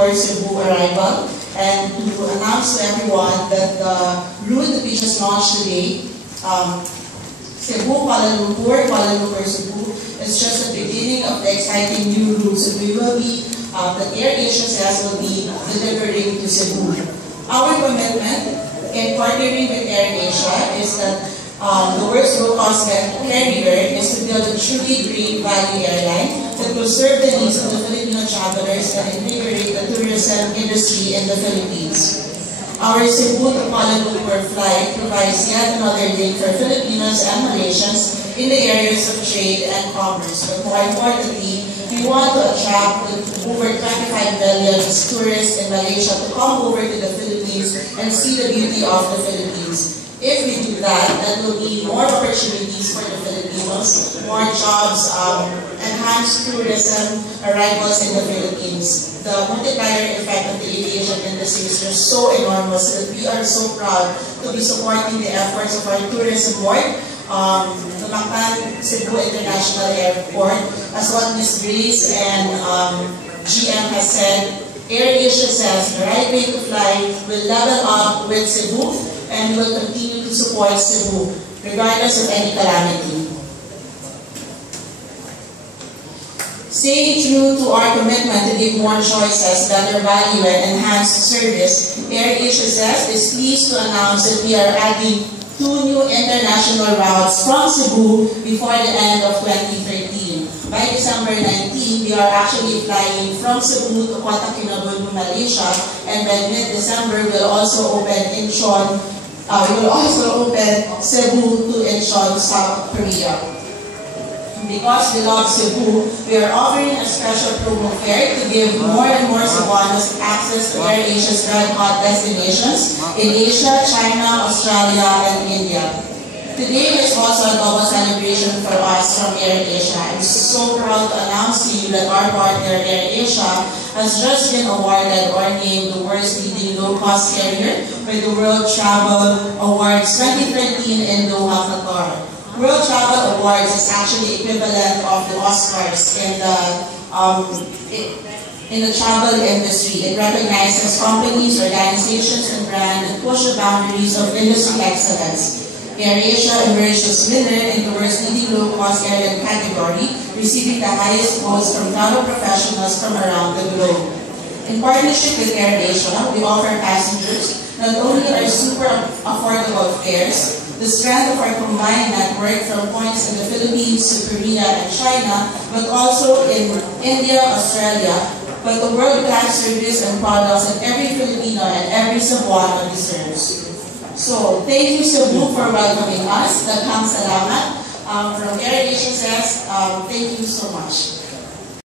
your Cebu arrival and to announce to everyone that the route that we just launched today, Cebu, Kuala Lumpur, Cebu, is just the beginning of the exciting new routes that we will be, that AirAsia says will be delivering to Cebu. Our commitment in partnering with AirAsia is that the world's low-cost carrier is to build a truly great value airline that will serve the needs of the Filipino travelers and invigorate the tourism industry in the Philippines. Our Cebu to Kuala Lumpur flight provides yet another link for Filipinos and Malaysians in the areas of trade and commerce. But more importantly, we want to attract over 25 million tourists in Malaysia to come over to the Philippines and see the beauty of the Philippines. If we do that, that will be more opportunities for the Filipinos, more jobs, enhanced tourism arrivals in the Philippines. The multiplier effect of the aviation industry is just so enormous that we are so proud to be supporting the efforts of our tourism board, the Mactan Cebu International Airport, as what Ms. Grace and GM has said. AirAsia says the right way to fly will level up with Cebu and will continue to support Cebu regardless of any calamity. Staying true to our commitment to give more choices, better value, and enhanced service, AirAsia says is pleased to announce that we are adding 2 new international routes from Cebu before the end of 2013. By December 19, we are actually flying from Cebu to Kota Kinabalu, Malaysia, and by mid-December we'll also open Incheon. We will also open Cebu to Incheon, South Korea. Because we love Cebu, we are offering a special promo fare to give more and more Cebuanos access to AirAsia's red hot destinations in Asia, China, Australia, and India. Today is also a double celebration for us from AirAsia. I'm so proud to announce to you that our partner AirAsia has just been awarded or named the world's leading low-cost carrier by the World Travel Awards 2013 in Doha, Qatar. World Travel Awards is actually equivalent of the Oscars in the travel industry. It recognizes companies, organizations, and brands that push the boundaries of industry excellence. AirAsia emerged as winner in the world's leading low-cost airline category, receiving the highest votes from travel professionals from around the globe. In partnership with AirAsia, we offer passengers not only our super affordable fares, the strength of our combined network from points in the Philippines to Korea and China, but also in India, Australia, but the world-class service and products that every Filipino and every Cebuano deserves. So, thank you Cebu for welcoming us. Daghang salamat. From AirAsia says, thank you so much.